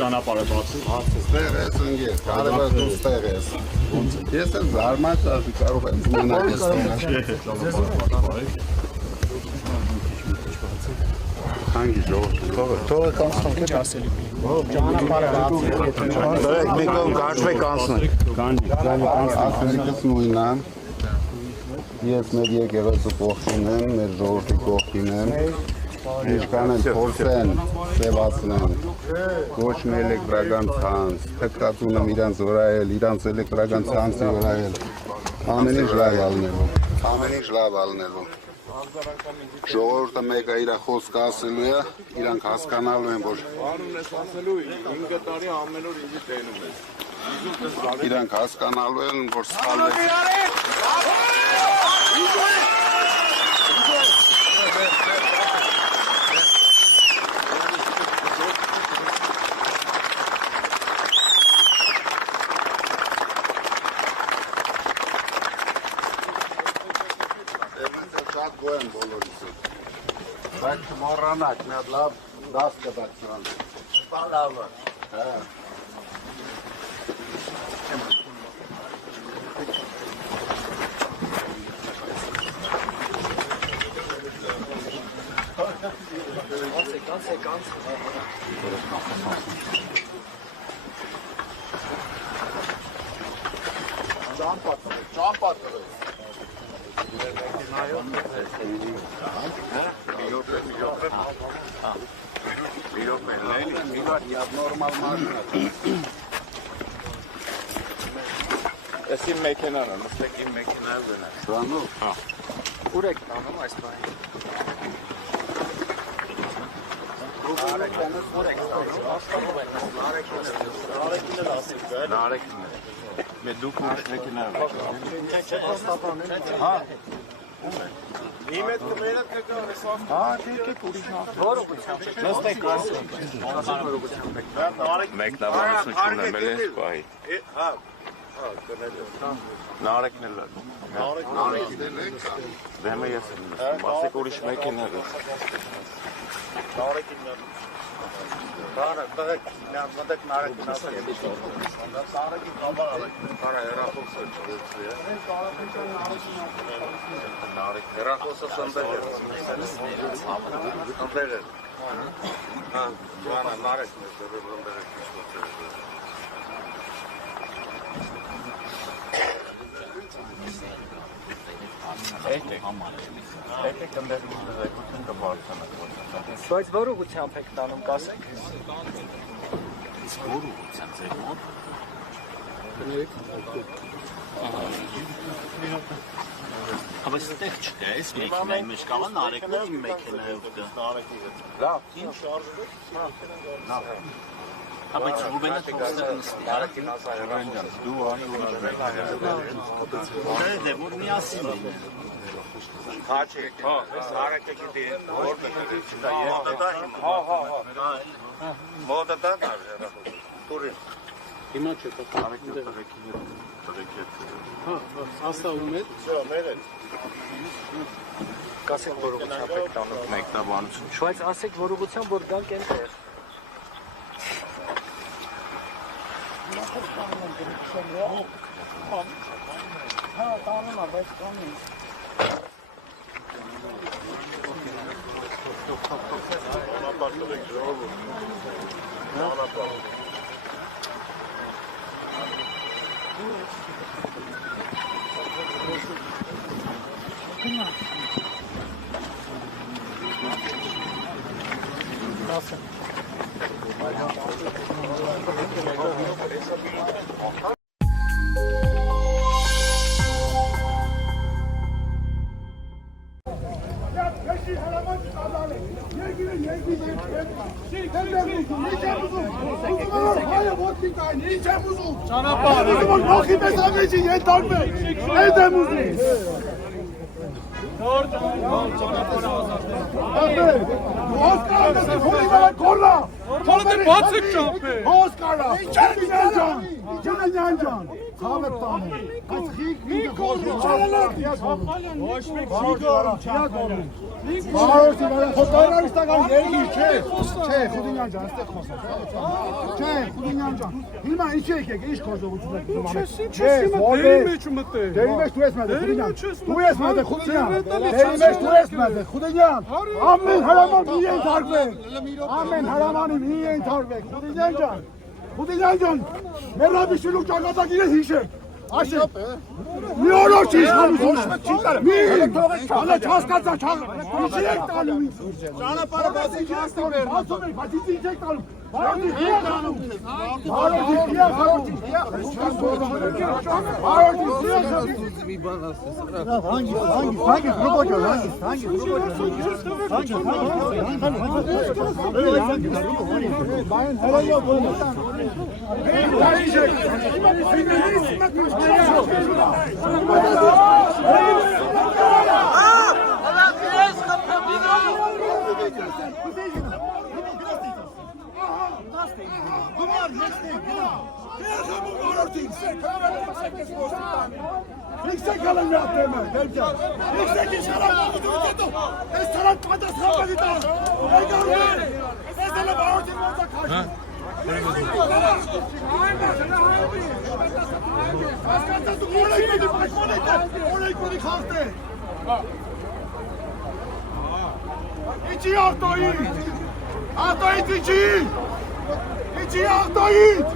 Ճանապարհը բացի։ Ստեղ ես ընկեր, կարևոր դու ստեղ ես։ Ես էլ զարմացած կարող եմ մնալ Հանգի ժողով, թողը կանցնենք է ասելի։ Ճանապարհը բացի է։ Մենք գարշվեք անցնենք։ Ասելիքս նույնն է։ Ես մեր եկեղեցու կողքին եմ, մեր ժողովրդի կողքին եմ։ Ինչքան են փորձեն սևացնեն ոչ մի էլեկտրական ցանց, թքածունը իրանց վրա էլ, իրանց էլեկտրական ցանցի վրա էլ ամեն ինչ լավ ալնելու։ Ժողովուրդը մեկը իր խոսքը ասելու է, իրանք հասկանալու են, որ Անուն ես ասելու 5 տարի ամեն օր ինձ տենում ես։ իրանք հասկանալու են, որ սխալ է։ Շատ գոհ եմ բոլորից։ Բայց չմոռանաք, մի հատ լավ դաս կտաք նրանց։ Լավը։ Normal maşina. Esim mekanana, müstakil mekana döner. Şu an o. Ha. Urek tanım asma. Narekine. Ve duku mekana. Ha. Nimet kımayla tekrar esas. Ha, tek ուրիշն Նստեք ասում։ Մեկնաբանություն չունեմ էլ բայի։ Հա։ Նարեկն էլ։ Դեմը ես եմ։ Մասիկ ուրիշ մեքենա է։ Նարեկին։ Բարը, բեք, նամդակ նարեկին ասել։ Նարեկին կամար արեք։ Կարա հերախոսը չվեցի է։ Նարեկ հերախոսը սանդել է։ Սանդել է։ Հա, ջանա նարեկն է զրբրնդերը քիչոց։ Այդ կնդեր դեպքում կբարձրանա։ Բայց որ ուղղությամբ եք տանում կասեք։ Որ ուղղությամբ ձեր մոտ։ Ահա ստեղ չկա, այս մեքենայի մեջ կա, նարեկն իմ մեքենայով կա։ Նարեկի հետ։ Լավ, ինչ շարժվում է։ Լավ։ Բայց Ռուբենը թողստեղ նստի։ Նարեկին ասա Ռուբեն, դու անում ես։ Դե որ միասին են։ Քաչի, հա, նարեկը գիտի, որտե՞ղ է։ Հա։ Մոտը դա հերախոս։ Տուրին։ Հիմա չէ, Նարեկը տղեկի։ հա, հաստատում եք։ Всё, մերել։ Կասեք որ ուղղությամբ եք տանում։ Մեկնաբանություն չէ։ Բայց ասեք որ ուղղությամբ որ գանք այնտեղ։ Հա, տանում է, բայց տանում։ Անապարտել եք ժողովուրդ։ Անապարտ։ Oscar, Հոլը բացեք ճամփե։ Հոս կարա։ Ջանյան ջան։ Ցավը տանը։ Այս խիք մի խոսում։ Ոչ մեկ չի գորում, չի գորում։ Բարոյի վրա ֆոտոյարիստական երգի չէ։ Չէ, Խուդինյան ջան, այստեղ խոսա։ Չէ, Խուդինյան ջան։ Հիմա ինչ եք, ինչ գործողություն եք անում։ Չէ, դերի մեջ մտե։ Դերի մեջ դու ես մտե, Խուդինյան։ Դու ես մտե, Խուդինյան։ Դերի մեջ դու ես մտե, Խուդինյան։ Ամեն հրաման մի ենթարկվեք։ Ամեն հրամանի մի ենթարկվեք, Խուդինյան ջան։ Խուդինյան ջան, մերաբիշելու ճակատագիրը հիշեք։ Այսինքն մի օրոք իշխանություն մի հələ չհասկացա ինչի եք տալու ինձ ճանապարհը բացի չաստորը բացում եք բայց ինչի եք տալու բարոյի Yüksek alın yaptığımı, geleceğim. Yüksek iş aramamı durdu. Restoran padasına gidiyor. Ne gördün? Mesela bağırtın orada karşı. Başkanlısı oraya gitmedi, oraya gitmedi kalktı. İçi Ahtoyit. Ahtoyit içi. İçi Ahtoyit.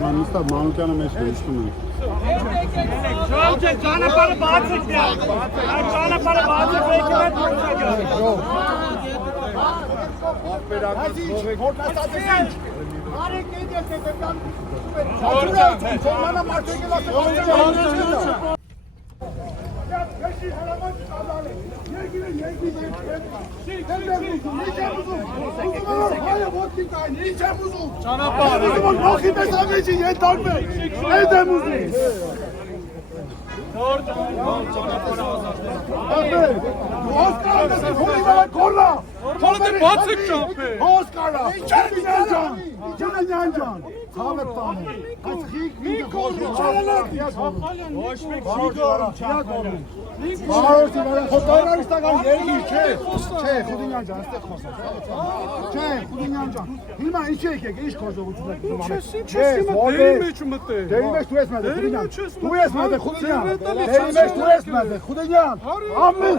Ben Mustafa Manukyan'ı meşgul ettim. Çanaparı bağırtık ya. Çanaparı bağırtık hükümet konuşacak. Հոլը բացեք ճամփե։ Հոս կարա։ Ջանյան ջան։ Ցավը տանը։ Այս խիք մի խոսում։ Ոչ մեկ չի գորում, չի գորում։ Բարոյի վրա ֆոտոյարիստական երգի չէ։ Չէ, Խուդինյան ջան, այստեղ խոսա։ Չէ, Խուդինյան ջան։ Հիմա ինչ եք, ինչ գործողություն եք անում։ Չէ, դերի մեջ մտե։ Դերի մեջ դու ես մտե, Խուդինյան։ Դու ես մտե, Խուդինյան։ Դերի մեջ դու ես մտե, Խուդինյան։ Ամեն